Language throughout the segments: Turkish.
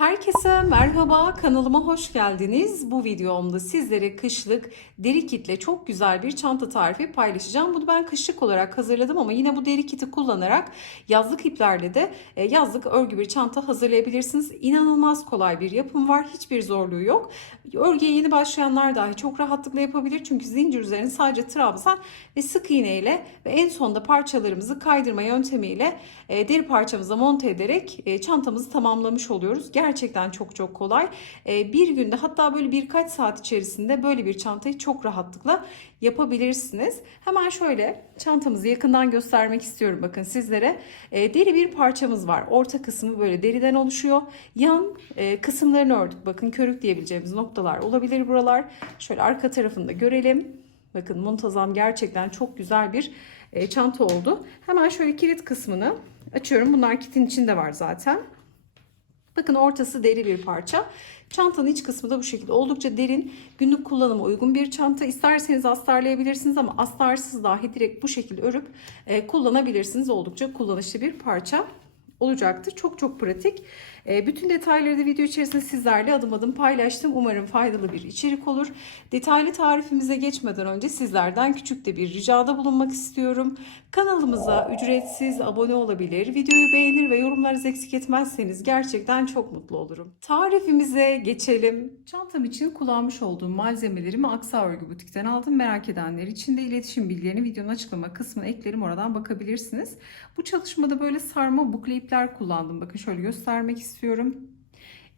Herkese merhaba, kanalıma hoş geldiniz. Bu videomda sizlere kışlık deri kitle çok güzel bir çanta tarifi paylaşacağım. Bunu ben kışlık olarak hazırladım ama yine bu deri kiti kullanarak yazlık iplerle de e, yazlık örgü bir çanta hazırlayabilirsiniz. İnanılmaz kolay bir yapım var, hiçbir zorluğu yok. Örgüye yeni başlayanlar dahi çok rahatlıkla yapabilir çünkü zincir üzerine sadece trabzan ve sık iğne ile ve en sonunda parçalarımızı kaydırma yöntemiyle e, deri parçamıza monte ederek e, çantamızı tamamlamış oluyoruz. Gerçekten çok çok kolay. E, bir günde hatta böyle birkaç saat içerisinde böyle bir çantayı çok rahatlıkla yapabilirsiniz. Hemen şöyle çantamızı yakından göstermek istiyorum bakın sizlere. E, deri bir parçamız var. Orta kısmı böyle deriden oluşuyor. Yan e, kısımlarını ördük. Bakın körük diyebileceğimiz noktalar olabilir buralar. Şöyle arka tarafını da görelim. Bakın muntazam gerçekten çok güzel bir e, çanta oldu. Hemen şöyle kilit kısmını açıyorum. Bunlar kitin içinde var zaten. Bakın ortası deri bir parça. Çantanın iç kısmı da bu şekilde oldukça derin, günlük kullanıma uygun bir çanta. İsterseniz astarlayabilirsiniz ama astarsız dahi direkt bu şekilde örüp e, kullanabilirsiniz. Oldukça kullanışlı bir parça olacaktır. Çok çok pratik. E, bütün detayları da video içerisinde sizlerle adım adım paylaştım. Umarım faydalı bir içerik olur. Detaylı tarifimize geçmeden önce sizlerden küçük de bir ricada bulunmak istiyorum. Kanalımıza ücretsiz abone olabilir, videoyu beğenir ve yorumlarınızı eksik etmezseniz gerçekten çok mutlu olurum. Tarifimize geçelim. Çantam için kullanmış olduğum malzemelerimi Aksa Örgü Butik'ten aldım. Merak edenler için de iletişim bilgilerini videonun açıklama kısmına eklerim. Oradan bakabilirsiniz. Bu çalışmada böyle sarma bukle ipler kullandım. Bakın şöyle göstermek istiyorum.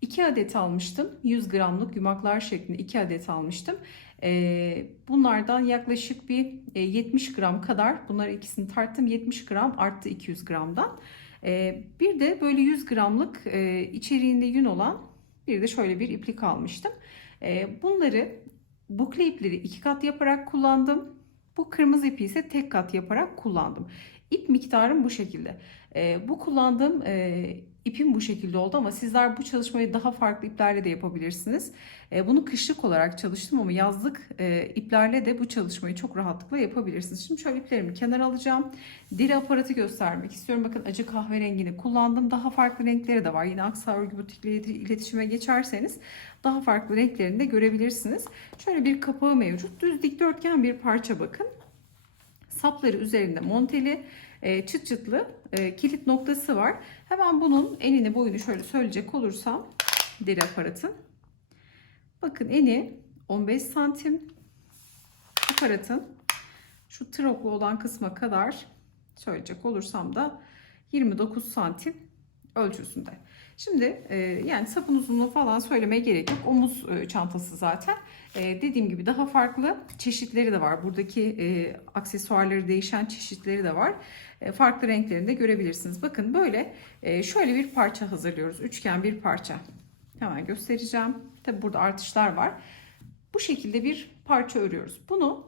2 adet almıştım. 100 gramlık yumaklar şeklinde 2 adet almıştım. Ee, bunlardan yaklaşık bir e, 70 gram kadar bunları ikisini tarttım. 70 gram arttı 200 gramdan. Ee, bir de böyle 100 gramlık e, içeriğinde yün olan bir de şöyle bir iplik almıştım. Ee, bunları bukle ipleri iki kat yaparak kullandım. Bu kırmızı ipi ise tek kat yaparak kullandım. İp miktarım bu şekilde. Bu kullandığım e, ipim bu şekilde oldu ama sizler bu çalışmayı daha farklı iplerle de yapabilirsiniz. E, bunu kışlık olarak çalıştım ama yazlık e, iplerle de bu çalışmayı çok rahatlıkla yapabilirsiniz. Şimdi şöyle iplerimi kenara alacağım. Deri aparatı göstermek istiyorum. Bakın acı kahverengini kullandım. Daha farklı renkleri de var. Yine Aksa Örgü Butik'le iletişime geçerseniz daha farklı renklerini de görebilirsiniz. Şöyle bir kapağı mevcut. Düz dikdörtgen bir parça bakın. Sapları üzerinde monteli e, çıt çıtlı e, kilit noktası var. Hemen bunun enini boyunu şöyle söyleyecek olursam deri aparatın. Bakın eni 15 santim. Aparatın şu troklu olan kısma kadar söyleyecek olursam da 29 santim ölçüsünde. Şimdi e, yani sapın uzunluğu falan söylemeye gerek yok. Omuz e, çantası zaten. E, dediğim gibi daha farklı çeşitleri de var. Buradaki e, aksesuarları değişen çeşitleri de var. E, farklı renklerini de görebilirsiniz. Bakın böyle e, şöyle bir parça hazırlıyoruz. Üçgen bir parça. Hemen göstereceğim. Tabi burada artışlar var. Bu şekilde bir parça örüyoruz. Bunu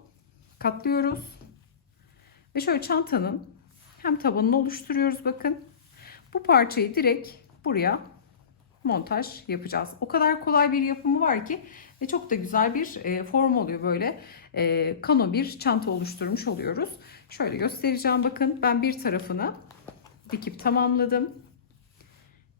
katlıyoruz. Ve şöyle çantanın hem tabanını oluşturuyoruz bakın. Bu parçayı direkt buraya montaj yapacağız. O kadar kolay bir yapımı var ki ve çok da güzel bir e, form oluyor böyle. E, kano bir çanta oluşturmuş oluyoruz. Şöyle göstereceğim bakın ben bir tarafını dikip tamamladım.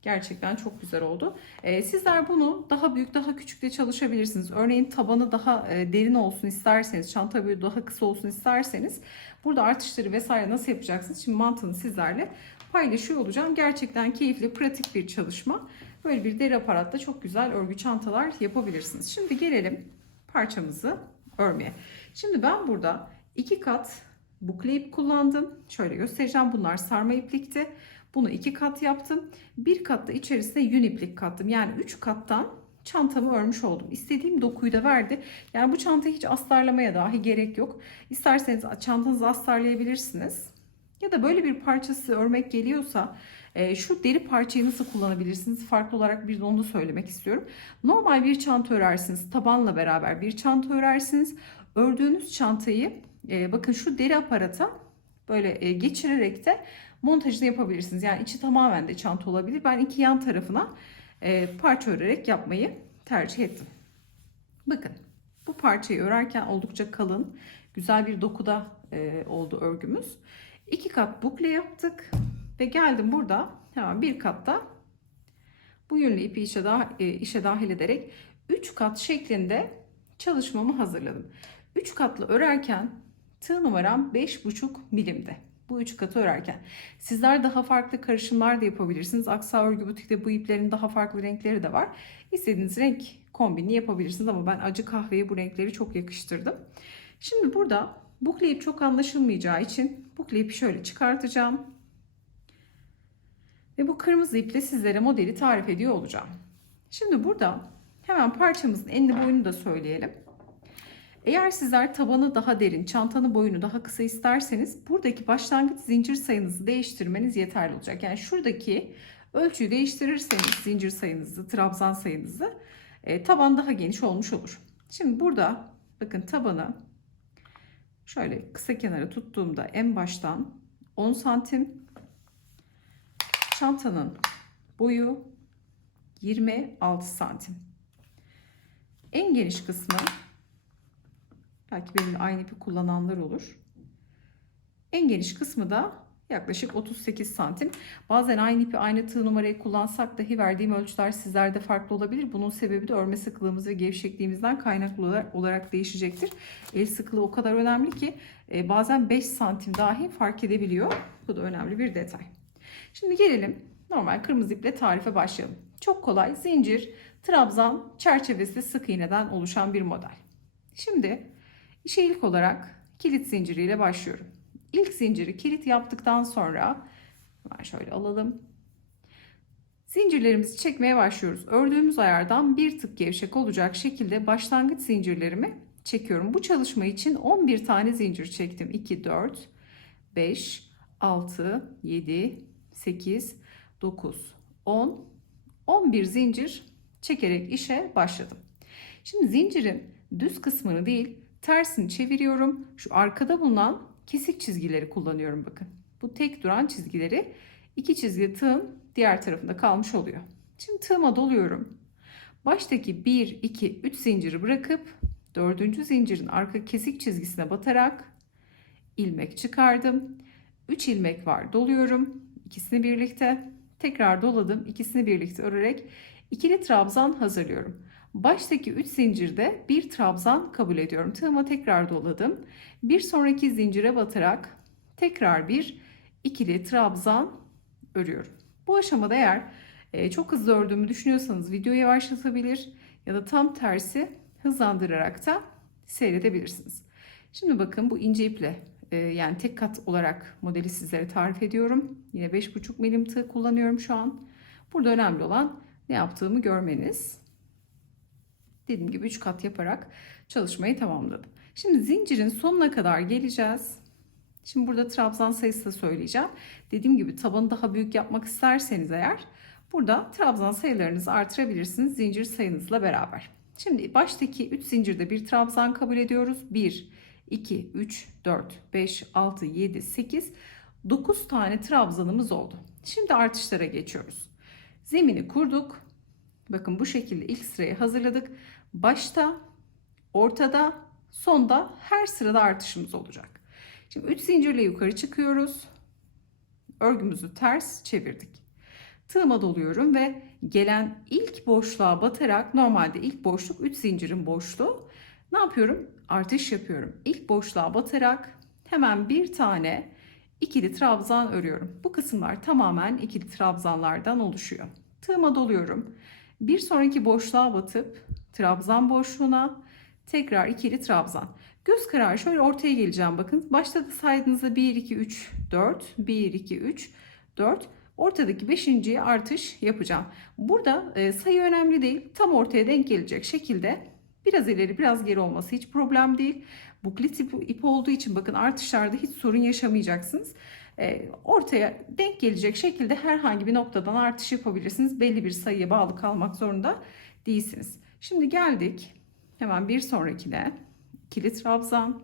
Gerçekten çok güzel oldu. Ee, sizler bunu daha büyük, daha küçük de çalışabilirsiniz. Örneğin tabanı daha e, derin olsun isterseniz, çanta boyu daha kısa olsun isterseniz burada artışları vesaire nasıl yapacaksınız? Şimdi mantığını sizlerle paylaşıyor olacağım. Gerçekten keyifli, pratik bir çalışma. Böyle bir deri aparatta çok güzel örgü çantalar yapabilirsiniz. Şimdi gelelim parçamızı örmeye. Şimdi ben burada iki kat bukle ip kullandım. Şöyle göstereceğim. Bunlar sarma iplikti. Bunu iki kat yaptım. Bir kat da içerisine yün iplik kattım. Yani üç kattan çantamı örmüş oldum. İstediğim dokuyu da verdi. Yani bu çantayı hiç astarlamaya dahi gerek yok. İsterseniz çantanızı astarlayabilirsiniz. Ya da böyle bir parçası örmek geliyorsa e, şu deri parçayı nasıl kullanabilirsiniz? Farklı olarak bir de onu da söylemek istiyorum. Normal bir çanta örersiniz. Tabanla beraber bir çanta örersiniz. Ördüğünüz çantayı e, bakın şu deri aparata böyle e, geçirerek de montajını yapabilirsiniz. Yani içi tamamen de çanta olabilir. Ben iki yan tarafına parça örerek yapmayı tercih ettim. Bakın bu parçayı örerken oldukça kalın, güzel bir dokuda oldu örgümüz. İki kat bukle yaptık ve geldim burada hemen bir katta bu yünlü ipi işe, dah- e, işe dahil ederek 3 kat şeklinde çalışmamı hazırladım. 3 katlı örerken tığ numaram 5,5 milimde. Bu 3 katı örerken. Sizler daha farklı karışımlar da yapabilirsiniz. Aksa Örgü Butik'te bu iplerin daha farklı renkleri de var. İstediğiniz renk kombini yapabilirsiniz ama ben acı kahveye bu renkleri çok yakıştırdım. Şimdi burada bukle ip çok anlaşılmayacağı için bukle ipi şöyle çıkartacağım. Ve bu kırmızı iple sizlere modeli tarif ediyor olacağım. Şimdi burada hemen parçamızın enli boyunu da söyleyelim. Eğer sizler tabanı daha derin, çantanın boyunu daha kısa isterseniz buradaki başlangıç zincir sayınızı değiştirmeniz yeterli olacak. Yani şuradaki ölçüyü değiştirirseniz zincir sayınızı, trabzan sayınızı e, taban daha geniş olmuş olur. Şimdi burada bakın tabanı şöyle kısa kenara tuttuğumda en baştan 10 santim çantanın boyu 26 santim. En geniş kısmı belki benimle aynı ipi kullananlar olur. En geniş kısmı da yaklaşık 38 santim. Bazen aynı ipi aynı tığ numarayı kullansak dahi verdiğim ölçüler sizlerde farklı olabilir. Bunun sebebi de örme sıklığımız ve gevşekliğimizden kaynaklı olarak değişecektir. El sıklığı o kadar önemli ki e, bazen 5 santim dahi fark edebiliyor. Bu da önemli bir detay. Şimdi gelelim normal kırmızı iple tarife başlayalım. Çok kolay zincir, trabzan, çerçevesi sık iğneden oluşan bir model. Şimdi işe ilk olarak kilit zinciriyle başlıyorum. İlk zinciri kilit yaptıktan sonra hemen şöyle alalım. Zincirlerimizi çekmeye başlıyoruz. Ördüğümüz ayardan bir tık gevşek olacak şekilde başlangıç zincirlerimi çekiyorum. Bu çalışma için 11 tane zincir çektim. 2, 4, 5, 6, 7, 8, 9, 10, 11 zincir çekerek işe başladım. Şimdi zincirin düz kısmını değil tersini çeviriyorum. Şu arkada bulunan kesik çizgileri kullanıyorum bakın. Bu tek duran çizgileri iki çizgi tığın diğer tarafında kalmış oluyor. Şimdi tığıma doluyorum. Baştaki 1, 2, 3 zinciri bırakıp dördüncü zincirin arka kesik çizgisine batarak ilmek çıkardım. 3 ilmek var doluyorum. İkisini birlikte tekrar doladım. İkisini birlikte örerek ikili trabzan hazırlıyorum. Baştaki 3 zincirde bir trabzan kabul ediyorum. Tığıma tekrar doladım. Bir sonraki zincire batarak tekrar bir ikili trabzan örüyorum. Bu aşamada eğer e, çok hızlı ördüğümü düşünüyorsanız videoyu yavaşlatabilir ya da tam tersi hızlandırarak da seyredebilirsiniz. Şimdi bakın bu ince iple e, yani tek kat olarak modeli sizlere tarif ediyorum. Yine 5,5 milim tığ kullanıyorum şu an. Burada önemli olan ne yaptığımı görmeniz. Dediğim gibi 3 kat yaparak çalışmayı tamamladım. Şimdi zincirin sonuna kadar geleceğiz. Şimdi burada trabzan sayısı da söyleyeceğim. Dediğim gibi tabanı daha büyük yapmak isterseniz eğer burada trabzan sayılarınızı artırabilirsiniz zincir sayınızla beraber. Şimdi baştaki 3 zincirde bir trabzan kabul ediyoruz. 1, 2, 3, 4, 5, 6, 7, 8, 9 tane trabzanımız oldu. Şimdi artışlara geçiyoruz. Zemini kurduk. Bakın bu şekilde ilk sırayı hazırladık. Başta, ortada, sonda her sırada artışımız olacak. Şimdi 3 zincirle yukarı çıkıyoruz. Örgümüzü ters çevirdik. Tığıma doluyorum ve gelen ilk boşluğa batarak normalde ilk boşluk 3 zincirin boşluğu. Ne yapıyorum? Artış yapıyorum. İlk boşluğa batarak hemen bir tane ikili trabzan örüyorum. Bu kısımlar tamamen ikili trabzanlardan oluşuyor. Tığıma doluyorum. Bir sonraki boşluğa batıp trabzan boşluğuna tekrar ikili trabzan. Göz kararı şöyle ortaya geleceğim bakın. Başta da saydığınızda 1 2 3 4 1 2 3 4 ortadaki 5.ye artış yapacağım. Burada e, sayı önemli değil. Tam ortaya denk gelecek şekilde biraz ileri biraz geri olması hiç problem değil. Buklet ip, ip olduğu için bakın artışlarda hiç sorun yaşamayacaksınız. E, ortaya denk gelecek şekilde herhangi bir noktadan artış yapabilirsiniz. Belli bir sayıya bağlı kalmak zorunda değilsiniz. Şimdi geldik hemen bir sonrakine ikili trabzan.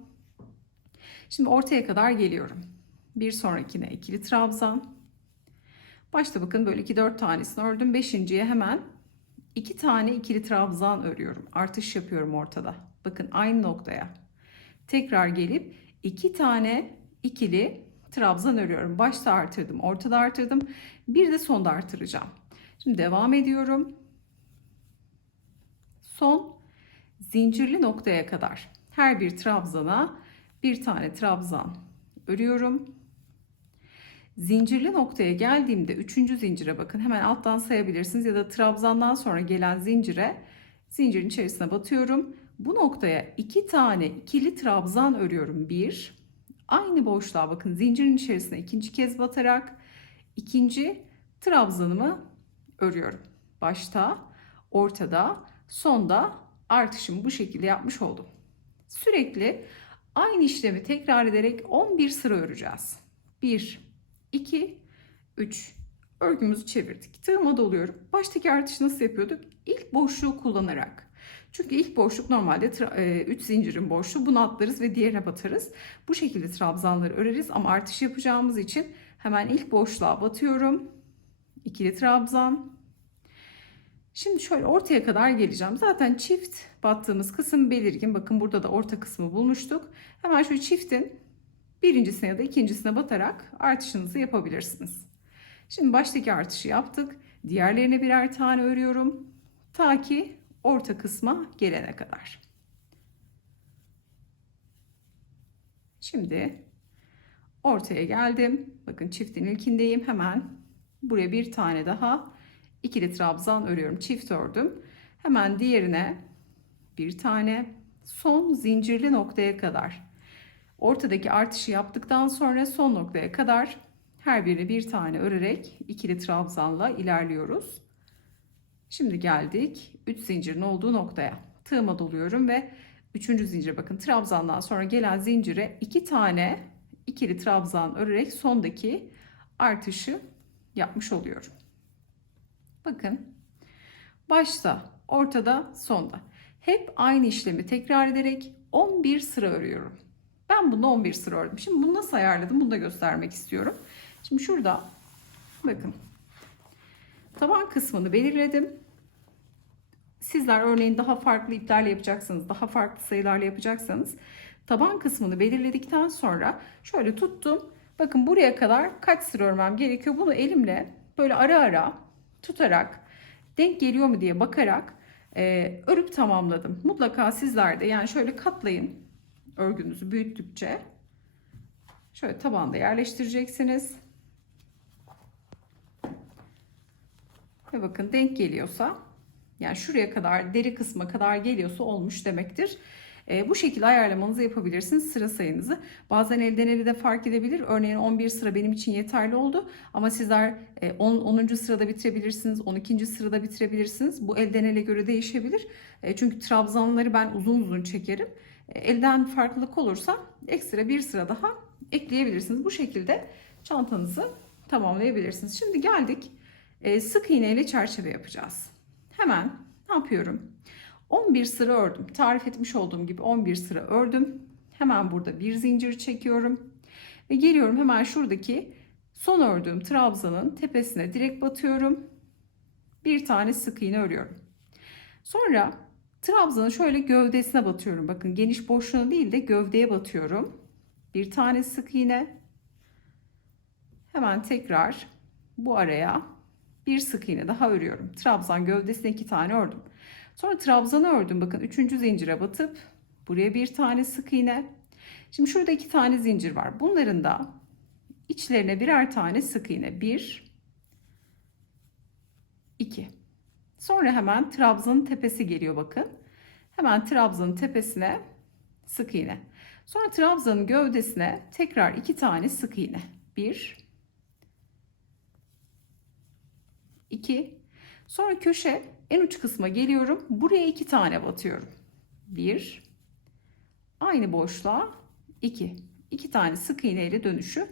Şimdi ortaya kadar geliyorum. Bir sonrakine ikili trabzan. Başta bakın böyle 2-4 tanesini ördüm. Beşinciye hemen iki tane ikili trabzan örüyorum. Artış yapıyorum ortada. Bakın aynı noktaya. Tekrar gelip iki tane ikili trabzan örüyorum. Başta artırdım, ortada artırdım. Bir de sonda artıracağım. Şimdi devam ediyorum. Son zincirli noktaya kadar her bir trabzana bir tane trabzan örüyorum. Zincirli noktaya geldiğimde üçüncü zincire bakın hemen alttan sayabilirsiniz ya da trabzandan sonra gelen zincire zincirin içerisine batıyorum. Bu noktaya iki tane ikili trabzan örüyorum. Bir, aynı boşluğa bakın zincirin içerisine ikinci kez batarak ikinci trabzanımı örüyorum. Başta, ortada, sonda artışımı bu şekilde yapmış oldum. Sürekli aynı işlemi tekrar ederek 11 sıra öreceğiz. 1, 2, 3. Örgümüzü çevirdik. Tığıma doluyorum. Baştaki artışı nasıl yapıyorduk? İlk boşluğu kullanarak. Çünkü ilk boşluk normalde 3 zincirin boşluğu. Bunu atlarız ve diğerine batarız. Bu şekilde trabzanları öreriz ama artış yapacağımız için hemen ilk boşluğa batıyorum. İkili trabzan. Şimdi şöyle ortaya kadar geleceğim. Zaten çift battığımız kısım belirgin. Bakın burada da orta kısmı bulmuştuk. Hemen şu çiftin birincisine ya da ikincisine batarak artışınızı yapabilirsiniz. Şimdi baştaki artışı yaptık. Diğerlerine birer tane örüyorum. Ta ki orta kısma gelene kadar. Şimdi ortaya geldim. Bakın çiftin ilkindeyim. Hemen buraya bir tane daha ikili trabzan örüyorum. Çift ördüm. Hemen diğerine bir tane son zincirli noktaya kadar ortadaki artışı yaptıktan sonra son noktaya kadar her birini bir tane örerek ikili trabzanla ilerliyoruz. Şimdi geldik 3 zincirin olduğu noktaya. Tığıma doluyorum ve 3. zincir bakın trabzandan sonra gelen zincire 2 tane ikili trabzan örerek sondaki artışı yapmış oluyorum. Bakın başta, ortada, sonda. Hep aynı işlemi tekrar ederek 11 sıra örüyorum. Ben bunu 11 sıra ördüm. Şimdi bunu nasıl ayarladım bunu da göstermek istiyorum. Şimdi şurada bakın taban kısmını belirledim. Sizler örneğin daha farklı iplerle yapacaksınız, daha farklı sayılarla yapacaksanız taban kısmını belirledikten sonra şöyle tuttum. Bakın buraya kadar kaç sıra örmem gerekiyor? Bunu elimle böyle ara ara tutarak denk geliyor mu diye bakarak e, örüp tamamladım. Mutlaka sizler de yani şöyle katlayın örgünüzü büyüttükçe şöyle tabanda yerleştireceksiniz. Ve bakın denk geliyorsa yani şuraya kadar deri kısma kadar geliyorsa olmuş demektir. E, bu şekilde ayarlamanızı yapabilirsiniz sıra sayınızı. Bazen elden ele de fark edebilir. Örneğin 11 sıra benim için yeterli oldu. Ama sizler e, 10. 10. sırada bitirebilirsiniz. 12. sırada bitirebilirsiniz. Bu elden ele göre değişebilir. E, çünkü trabzanları ben uzun uzun çekerim. E, elden farklılık olursa ekstra bir sıra daha ekleyebilirsiniz. Bu şekilde çantanızı tamamlayabilirsiniz. Şimdi geldik e, sık iğne ile çerçeve yapacağız. Hemen ne yapıyorum? 11 sıra ördüm. Tarif etmiş olduğum gibi 11 sıra ördüm. Hemen burada bir zincir çekiyorum. Ve geliyorum hemen şuradaki son ördüğüm trabzanın tepesine direkt batıyorum. Bir tane sık iğne örüyorum. Sonra trabzanın şöyle gövdesine batıyorum. Bakın geniş boşluğuna değil de gövdeye batıyorum. Bir tane sık iğne. Hemen tekrar bu araya bir sık iğne daha örüyorum. Trabzan gövdesine iki tane ördüm. Sonra trabzanı ördüm. Bakın üçüncü zincire batıp buraya bir tane sık iğne. Şimdi şurada iki tane zincir var. Bunların da içlerine birer tane sık iğne. Bir, iki. Sonra hemen trabzanın tepesi geliyor bakın. Hemen trabzanın tepesine sık iğne. Sonra trabzanın gövdesine tekrar iki tane sık iğne. Bir, iki. Sonra köşe en uç kısma geliyorum. Buraya iki tane batıyorum. Bir. Aynı boşluğa iki. İki tane sık iğne ile dönüşü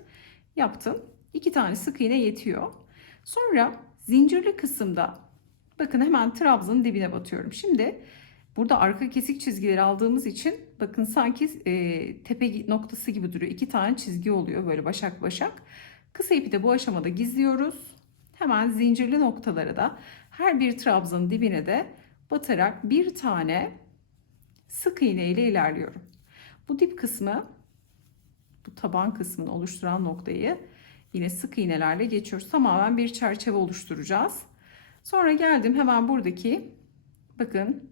yaptım. İki tane sık iğne yetiyor. Sonra zincirli kısımda bakın hemen trabzanın dibine batıyorum. Şimdi burada arka kesik çizgileri aldığımız için bakın sanki e, tepe noktası gibi duruyor. İki tane çizgi oluyor böyle başak başak. Kısa ipi de bu aşamada gizliyoruz. Hemen zincirli noktalara da her bir trabzanın dibine de batarak bir tane sık iğne ile ilerliyorum. Bu dip kısmı bu taban kısmını oluşturan noktayı yine sık iğnelerle geçiyoruz. Tamamen bir çerçeve oluşturacağız. Sonra geldim hemen buradaki bakın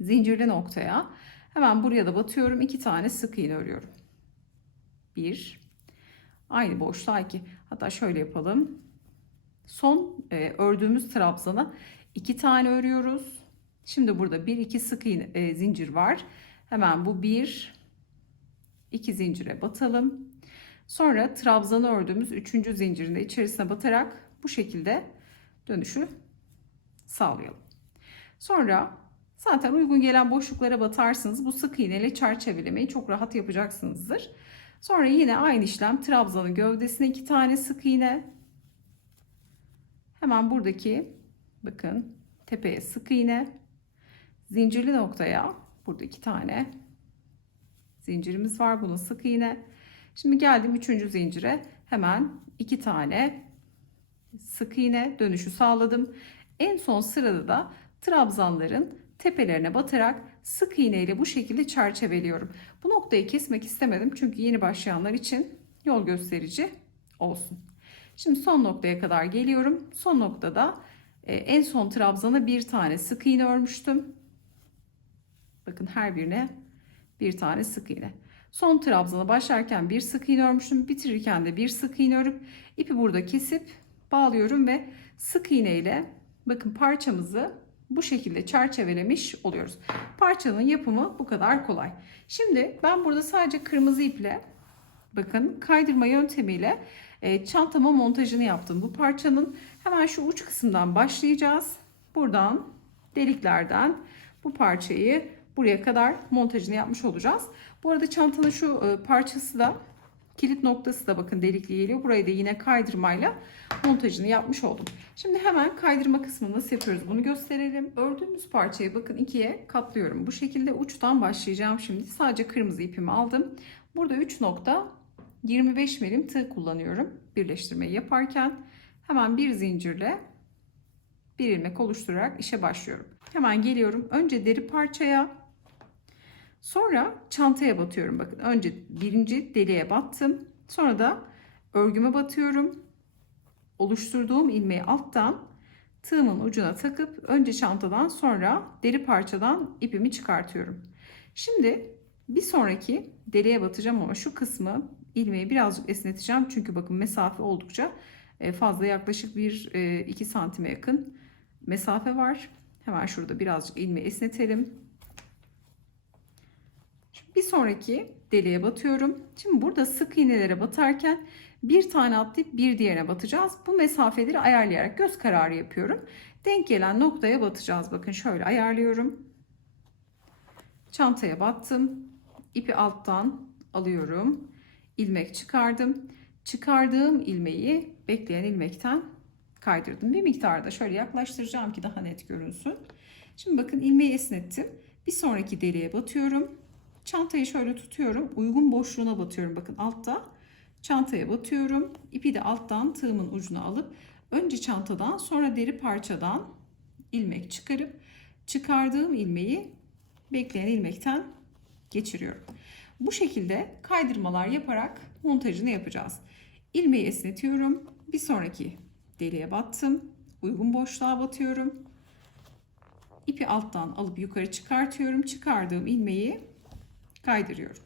zincirli noktaya. Hemen buraya da batıyorum. iki tane sık iğne örüyorum. Bir. Aynı boşluğa iki. Hatta şöyle yapalım. Son e, ördüğümüz trabzana iki tane örüyoruz. Şimdi burada bir iki sık iğne e, zincir var. Hemen bu bir iki zincire batalım. Sonra trabzanı ördüğümüz üçüncü zincirin de içerisine batarak bu şekilde dönüşü sağlayalım. Sonra zaten uygun gelen boşluklara batarsınız. Bu sık iğne ile çerçevelemeyi çok rahat yapacaksınızdır. Sonra yine aynı işlem trabzanın gövdesine iki tane sık iğne. Hemen buradaki bakın tepeye sık iğne. Zincirli noktaya burada iki tane zincirimiz var. Bunun sık iğne. Şimdi geldim üçüncü zincire. Hemen iki tane sık iğne dönüşü sağladım. En son sırada da trabzanların tepelerine batarak sık iğne ile bu şekilde çerçeveliyorum. Bu noktayı kesmek istemedim çünkü yeni başlayanlar için yol gösterici olsun. Şimdi son noktaya kadar geliyorum. Son noktada e, en son trabzana bir tane sık iğne örmüştüm. Bakın her birine bir tane sık iğne. Son trabzana başlarken bir sık iğne örmüştüm. Bitirirken de bir sık iğne örüp ipi burada kesip bağlıyorum ve sık iğne ile bakın parçamızı bu şekilde çerçevelemiş oluyoruz. Parçanın yapımı bu kadar kolay. Şimdi ben burada sadece kırmızı iple bakın kaydırma yöntemiyle e, çantama montajını yaptım. Bu parçanın hemen şu uç kısımdan başlayacağız. Buradan deliklerden bu parçayı buraya kadar montajını yapmış olacağız. Bu arada çantanın şu e, parçası da kilit noktası da bakın delikli geliyor. Burayı da yine kaydırmayla montajını yapmış oldum. Şimdi hemen kaydırma kısmını nasıl yapıyoruz bunu gösterelim. Ördüğümüz parçayı bakın ikiye katlıyorum. Bu şekilde uçtan başlayacağım şimdi. Sadece kırmızı ipimi aldım. Burada 3 nokta 25 milim tığ kullanıyorum birleştirmeyi yaparken. Hemen bir zincirle bir ilmek oluşturarak işe başlıyorum. Hemen geliyorum. Önce deri parçaya sonra çantaya batıyorum. Bakın önce birinci deliğe battım. Sonra da örgüme batıyorum. Oluşturduğum ilmeği alttan tığımın ucuna takıp önce çantadan sonra deri parçadan ipimi çıkartıyorum. Şimdi bir sonraki deliğe batacağım ama şu kısmı ilmeği birazcık esneteceğim. Çünkü bakın mesafe oldukça e, fazla yaklaşık 1-2 santime yakın mesafe var. Hemen şurada birazcık ilmeği esnetelim. Bir sonraki deliğe batıyorum. Şimdi burada sık iğnelere batarken bir tane atlayıp bir diğerine batacağız. Bu mesafeleri ayarlayarak göz kararı yapıyorum. Denk gelen noktaya batacağız. Bakın şöyle ayarlıyorum. Çantaya battım. İpi alttan alıyorum. İlmek çıkardım. Çıkardığım ilmeği bekleyen ilmekten kaydırdım. Bir miktarda şöyle yaklaştıracağım ki daha net görünsün. Şimdi bakın ilmeği esnettim. Bir sonraki deliğe batıyorum. Çantayı şöyle tutuyorum. Uygun boşluğuna batıyorum. Bakın altta çantaya batıyorum. İpi de alttan tığımın ucuna alıp önce çantadan sonra deri parçadan ilmek çıkarıp çıkardığım ilmeği bekleyen ilmekten geçiriyorum. Bu şekilde kaydırmalar yaparak montajını yapacağız. İlmeği esnetiyorum. Bir sonraki deliğe battım. Uygun boşluğa batıyorum. İpi alttan alıp yukarı çıkartıyorum. Çıkardığım ilmeği kaydırıyorum.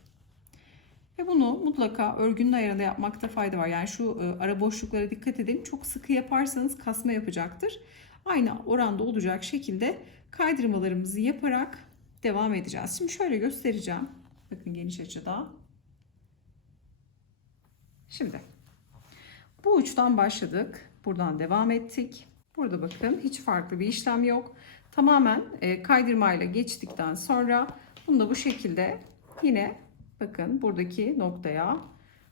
Ve bunu mutlaka örgünün ayarında yapmakta fayda var. Yani şu e, ara boşluklara dikkat edin. Çok sıkı yaparsanız kasma yapacaktır. Aynı oranda olacak şekilde kaydırmalarımızı yaparak devam edeceğiz. Şimdi şöyle göstereceğim. Bakın geniş açıda. Şimdi bu uçtan başladık. Buradan devam ettik. Burada bakın hiç farklı bir işlem yok. Tamamen e, kaydırmayla geçtikten sonra bunu da bu şekilde yine bakın buradaki noktaya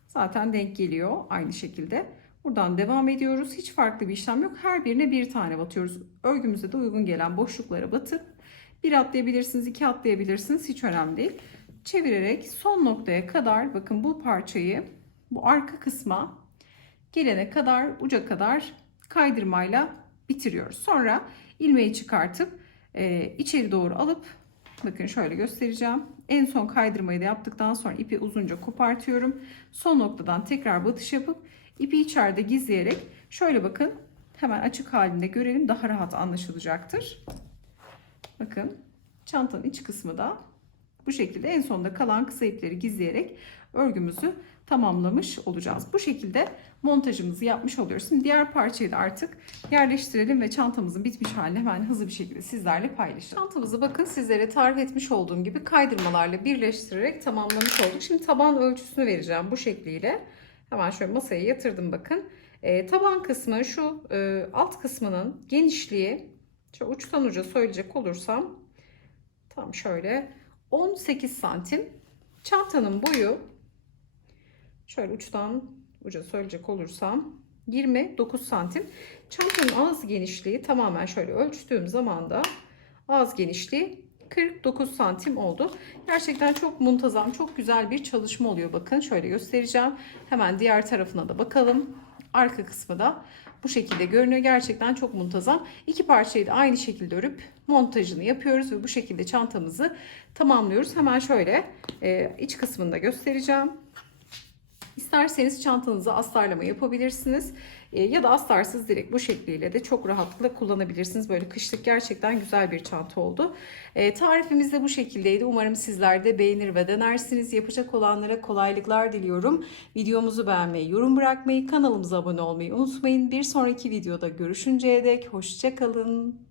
zaten denk geliyor aynı şekilde. Buradan devam ediyoruz. Hiç farklı bir işlem yok. Her birine bir tane batıyoruz. Örgümüze de uygun gelen boşluklara batıp bir atlayabilirsiniz, iki atlayabilirsiniz. Hiç önemli değil. Çevirerek son noktaya kadar bakın bu parçayı bu arka kısma gelene kadar uca kadar kaydırmayla bitiriyoruz. Sonra ilmeği çıkartıp e, içeri doğru alıp bakın şöyle göstereceğim. En son kaydırmayı da yaptıktan sonra ipi uzunca kopartıyorum. Son noktadan tekrar batış yapıp ipi içeride gizleyerek şöyle bakın hemen açık halinde görelim daha rahat anlaşılacaktır. Bakın çantanın iç kısmı da bu şekilde en sonunda kalan kısa ipleri gizleyerek örgümüzü tamamlamış olacağız. Bu şekilde montajımızı yapmış oluyoruz. Şimdi diğer parçayı da artık yerleştirelim ve çantamızın bitmiş halini hemen hızlı bir şekilde sizlerle paylaşalım. Çantamızı bakın sizlere tarif etmiş olduğum gibi kaydırmalarla birleştirerek tamamlamış olduk. Şimdi taban ölçüsünü vereceğim bu şekliyle. Hemen şöyle masaya yatırdım bakın. E, taban kısmı şu e, alt kısmının genişliği uçtan uca söyleyecek olursam tam şöyle 18 santim. Çantanın boyu şöyle uçtan uca söyleyecek olursam 29 santim. Çantanın ağız genişliği tamamen şöyle ölçtüğüm zaman da ağız genişliği 49 santim oldu. Gerçekten çok muntazam, çok güzel bir çalışma oluyor. Bakın şöyle göstereceğim. Hemen diğer tarafına da bakalım. Arka kısmı da bu şekilde görünüyor. Gerçekten çok muntazam. İki parçayı da aynı şekilde örüp montajını yapıyoruz ve bu şekilde çantamızı tamamlıyoruz. Hemen şöyle e, iç kısmını da göstereceğim. İsterseniz çantanıza astarlama yapabilirsiniz. E, ya da astarsız direkt bu şekliyle de çok rahatlıkla kullanabilirsiniz. Böyle kışlık gerçekten güzel bir çanta oldu. E, tarifimiz de bu şekildeydi. Umarım sizler de beğenir ve denersiniz. Yapacak olanlara kolaylıklar diliyorum. Videomuzu beğenmeyi, yorum bırakmayı, kanalımıza abone olmayı unutmayın. Bir sonraki videoda görüşünceye dek hoşçakalın.